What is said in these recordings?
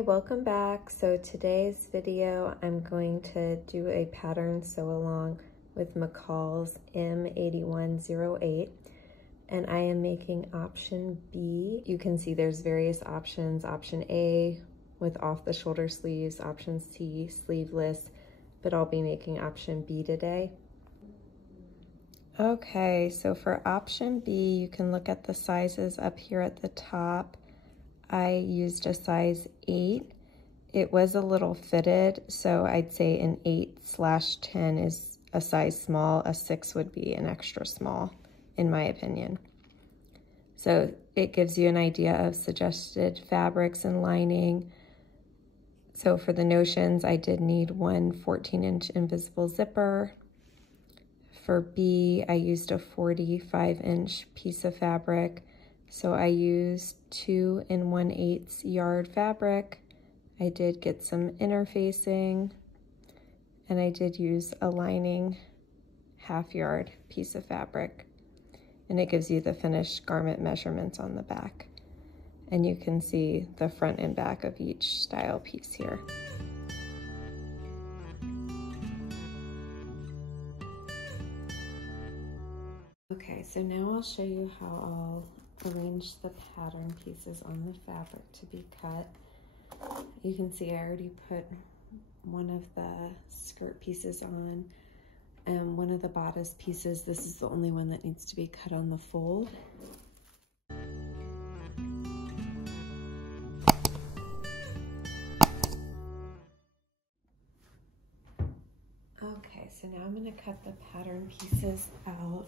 Hi, welcome back. So today's video, I'm going to do a pattern sew along with McCall's M8108, and I am making option B. You can see there's various options. Option A with off the shoulder sleeves, option C sleeveless, but I'll be making option B today. Okay, so for option B, you can look at the sizes up here at the top. I used a size 8. It was a little fitted, so I'd say an 8/10 is a size small. A 6 would be an extra small, in my opinion. So it gives you an idea of suggested fabrics and lining. So for the notions, I did need one 14-inch invisible zipper. For B, I used a 45-inch piece of fabric. So I used 2 1/8 yard fabric. I did get some interfacing, and I did use a lining 1/2 yard piece of fabric. And it gives you the finished garment measurements on the back. And you can see the front and back of each style piece here. Okay, so now I'll show you how I'll arrange the pattern pieces on the fabric to be cut. You can see I already put one of the skirt pieces on and one of the bodice pieces. This is the only one that needs to be cut on the fold. Okay, so now I'm going to cut the pattern pieces out.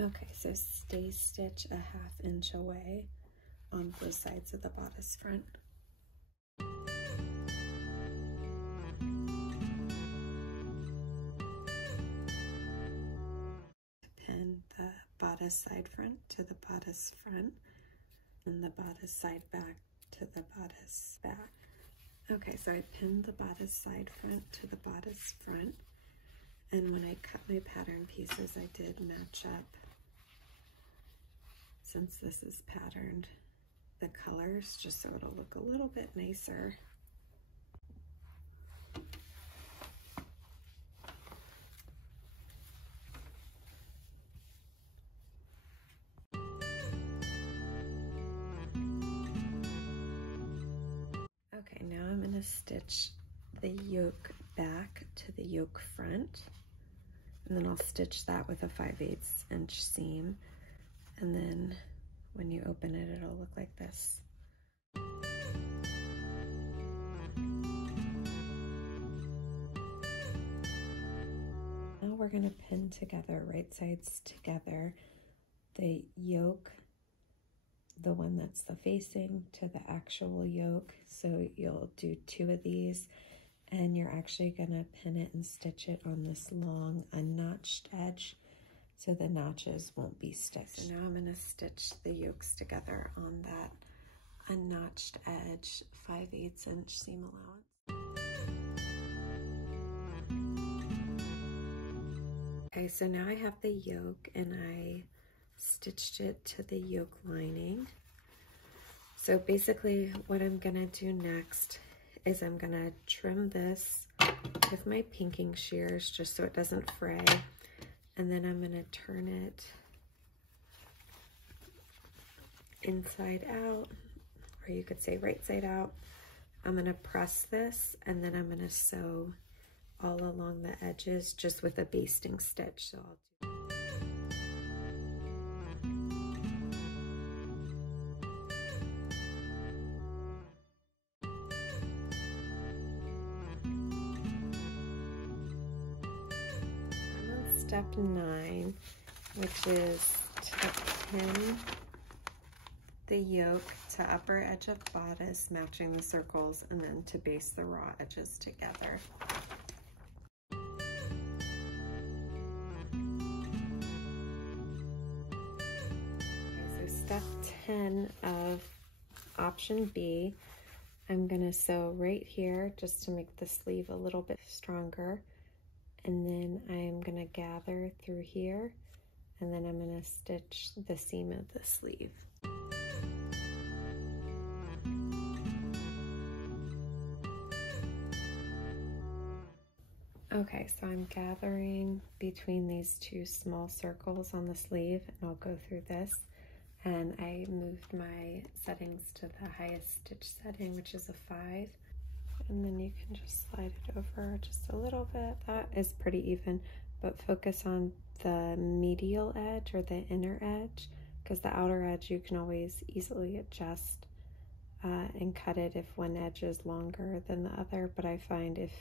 Okay, so Staystitch a 1/2 inch away on both sides of the bodice front. Pin the bodice side front to the bodice front and the bodice side back to the bodice back. Okay, so I pinned the bodice side front to the bodice front, and when I cut my pattern pieces, I did match up, since this is patterned, the colors, just so it'll look a little bit nicer. Okay, now I'm going to stitch the yoke back to the yoke front, and then I'll stitch that with a 5/8 inch seam, and then when you open it, it'll look like this. Now we're going to pin together, right sides together, the yoke, the one that's the facing, to the actual yoke. So you'll do 2 of these, and you're actually going to pin it and stitch it on this long unnotched edge, so the notches won't be stitched. So now I'm going to stitch the yokes together on that unnotched edge, 5/8 inch seam allowance. Okay, so now I have the yoke, and I stitched it to the yoke lining. So basically what I'm gonna do next is I'm gonna trim this with my pinking shears just so it doesn't fray, and then I'm gonna turn it inside out, or you could say right side out. I'm gonna press this, and then I'm gonna sew all along the edges just with a basting stitch. So I'll do step 9, which is to pin the yoke to upper edge of bodice, matching the circles, and then to base the raw edges together. Okay, so step 10 of option B, I'm going to sew right here just to make the sleeve a little bit stronger. And then I'm going to gather through here and then I'm going to stitch the seam of the sleeve. Okay, so I'm gathering between these two small circles on the sleeve, and I'll go through this. And I moved my settings to the highest stitch setting, which is a 5. And then you can just slide it over just a little bit. That is pretty even, but focus on the medial edge or the inner edge, because the outer edge you can always easily adjust and cut it if one edge is longer than the other. But I find if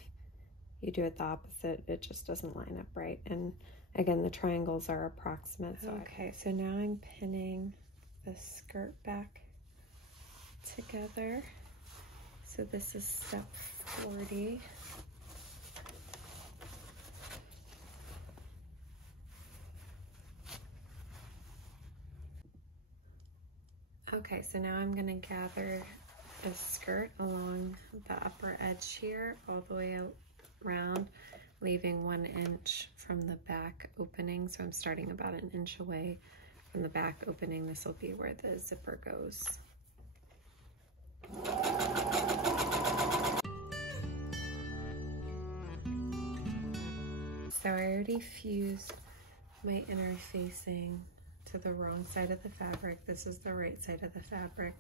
you do it the opposite, it just doesn't line up right. And again, the triangles are approximate. So okay, so now I'm pinning the skirt back together. So this is step 40. Okay, so now I'm going to gather the skirt along the upper edge here all the way out around, leaving 1 inch from the back opening. So I'm starting about 1 inch away from the back opening. This will be where the zipper goes. So I already fused my inner facing to the wrong side of the fabric. This is the right side of the fabric.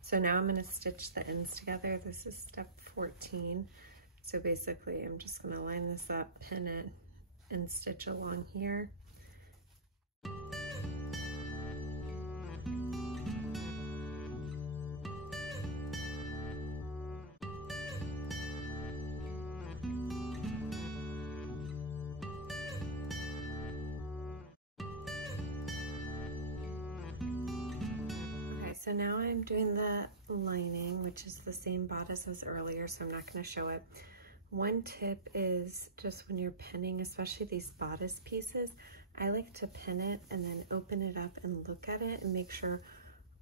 So now I'm going to stitch the ends together. This is step 14. So basically I'm just going to line this up, pin it, and stitch along here. So now I'm doing the lining, which is the same bodice as earlier, so I'm not going to show it. One tip is just when you're pinning, especially these bodice pieces, I like to pin it and then open it up and look at it and make sure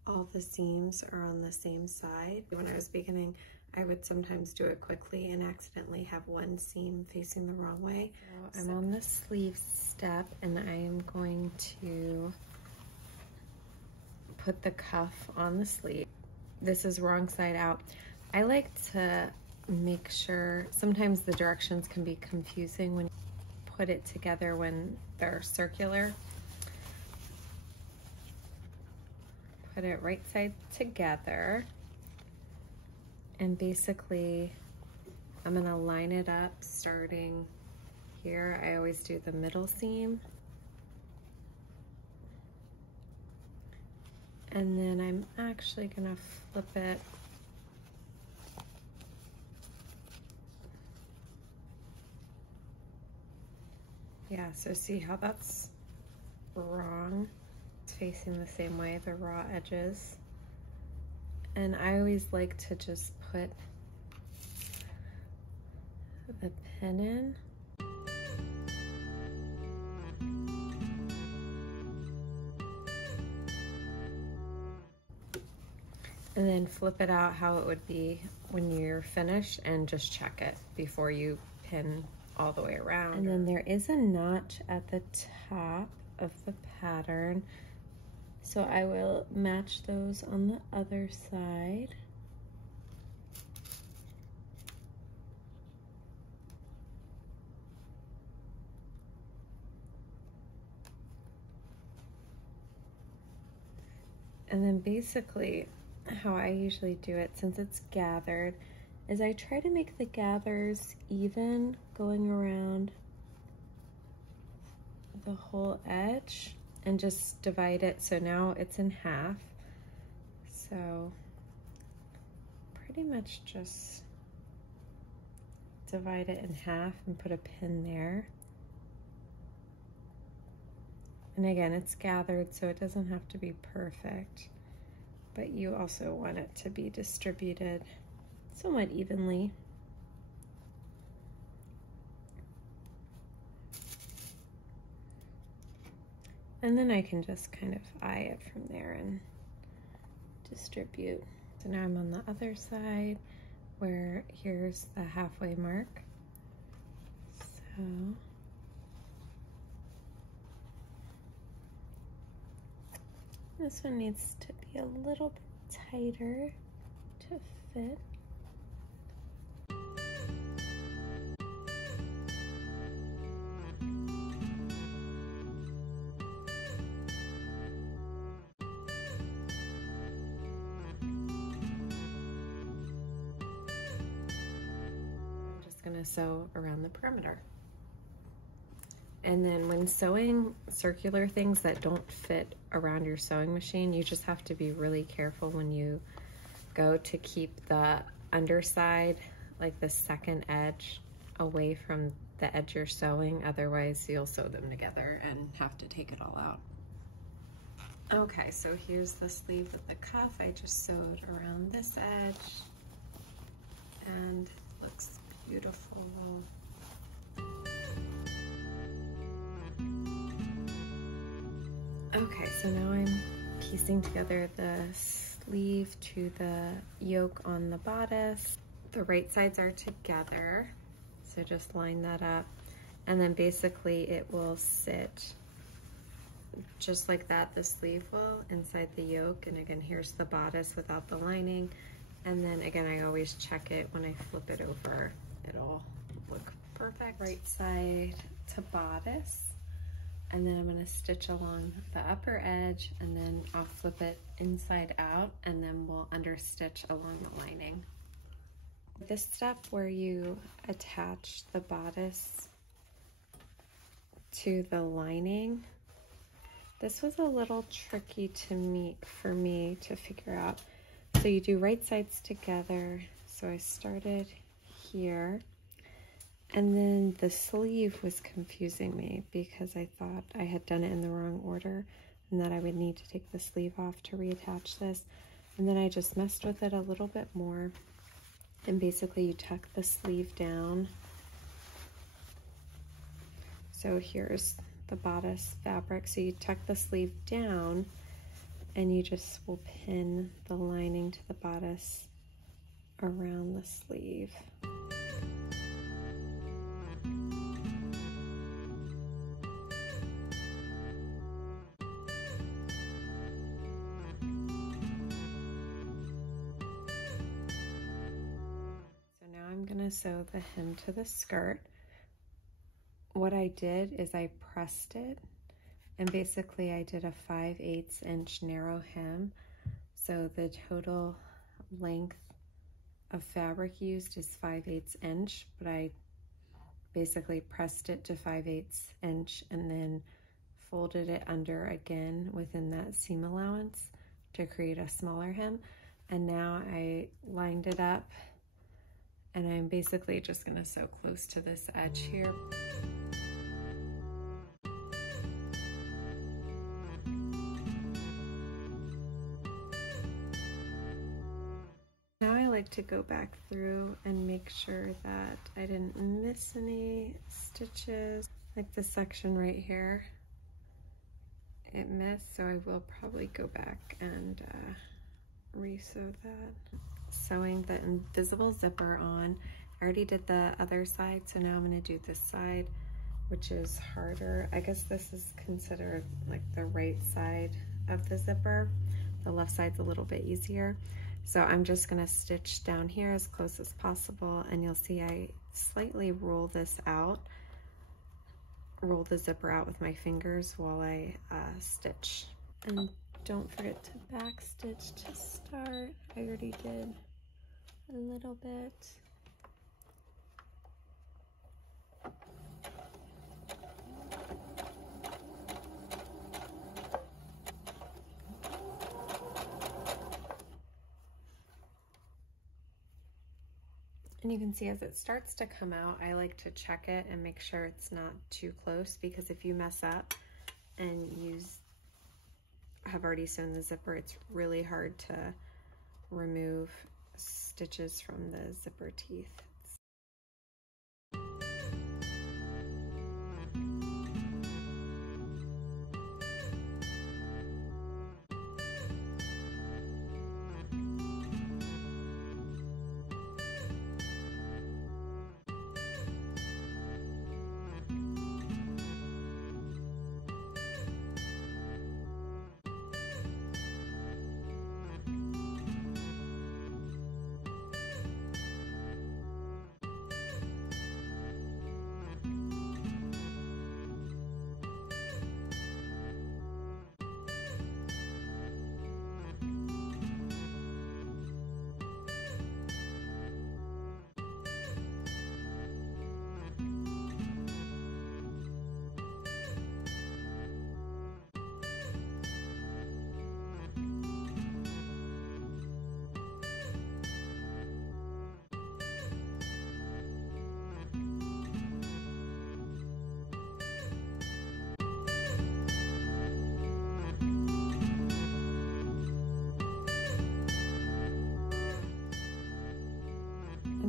all the seams are on the same side. When I was beginning, I would sometimes do it quickly and accidentally have one seam facing the wrong way. So I'm on the sleeve step, and I am going to put the cuff on the sleeve. This is wrong side out. I like to make sure, sometimes the directions can be confusing when you put it together when they're circular. Put it right side together, and basically I'm gonna line it up starting here. I always do the middle seam. And then I'm actually gonna flip it yeah, so see how that's wrong? It's facing the same way, the raw edges. And I always like to just put the pin in. And then flip it out how it would be when you're finished, and just check it before you pin all the way around. And then there is a notch at the top of the pattern, so I will match those on the other side. And then basically how I usually do it, since it's gathered, is I try to make the gathers even going around the whole edge and just divide it. So now it's in half. So pretty much just divide it in half and put a pin there. And again, it's gathered, so it doesn't have to be perfect, but you also want it to be distributed somewhat evenly. And then I can just kind of eye it from there and distribute. So now I'm on the other side, where here's the halfway mark. So This one needs to be a little bit tighter to fit. I'm just gonna sew around the perimeter. And then when sewing circular things that don't fit around your sewing machine, you just have to be really careful when you go to keep the underside, like the second edge, away from the edge you're sewing. Otherwise you'll sew them together and have to take it all out. Okay, so here's the sleeve with the cuff. I just sewed around this edge and it looks beautiful. Okay, so now I'm piecing together the sleeve to the yoke on the bodice. The right sides are together, so just line that up. And then basically it will sit just like that, the sleeve will, inside the yoke. And again, here's the bodice without the lining. And then again, I always check it when I flip it over. It'll look perfect. Right side to bodice. And then I'm gonna stitch along the upper edge, and then I'll flip it inside out, and then we'll understitch along the lining. This step where you attach the bodice to the lining, this was a little tricky for me to figure out. So you do right sides together. So I started here. And then the sleeve was confusing me because I thought I had done it in the wrong order and that I would need to take the sleeve off to reattach this. And then I just messed with it a little bit more. And basically you tuck the sleeve down. So here's the bodice fabric. So you tuck the sleeve down and you just will pin the lining to the bodice around the sleeve. Sew the hem to the skirt. What I did is I pressed it, and basically I did a 5/8 inch narrow hem. So the total length of fabric used is 5/8 inch, but I basically pressed it to 5/8 inch and then folded it under again within that seam allowance to create a smaller hem. And now I lined it up, and I'm basically just gonna sew close to this edge here. Now I like to go back through and make sure that I didn't miss any stitches. Like this section right here, it missed, so I will probably go back and re-sew that. Sewing the invisible zipper on. I already did the other side, so now I'm going to do this side, which is harder. I guess this is considered like the right side of the zipper. The left side's a little bit easier. So I'm just going to stitch down here as close as possible, and you'll see I slightly roll this out, roll the zipper out with my fingers while I stitch. And don't forget to back stitch to start. I already did a little bit. And you can see as it starts to come out, I like to check it and make sure it's not too close, because if you mess up and you have already sewn the zipper, it's really hard to remove stitches from the zipper teeth.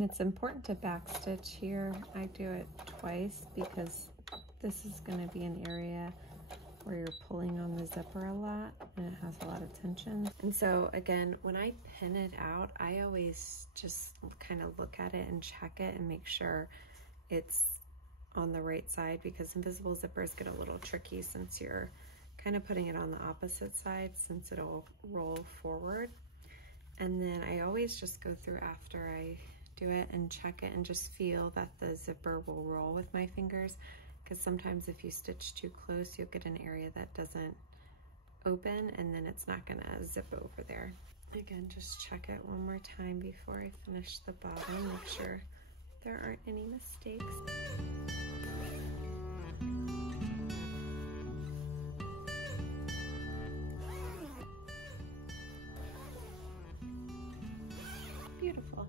it's important to backstitch here. I do it twice because this is going to be an area where you're pulling on the zipper a lot and it has a lot of tension. And so again, when I pin it out, I always just kind of look at it and check it and make sure it's on the right side, because invisible zippers get a little tricky since you're kind of putting it on the opposite side, since it'll roll forward. And then I always just go through after I do it and check it and just feel that the zipper will roll with my fingers, because sometimes if you stitch too close, you'll get an area that doesn't open and then it's not gonna zip over there. Again, just check it one more time before I finish the bottom, make sure there aren't any mistakes. Beautiful.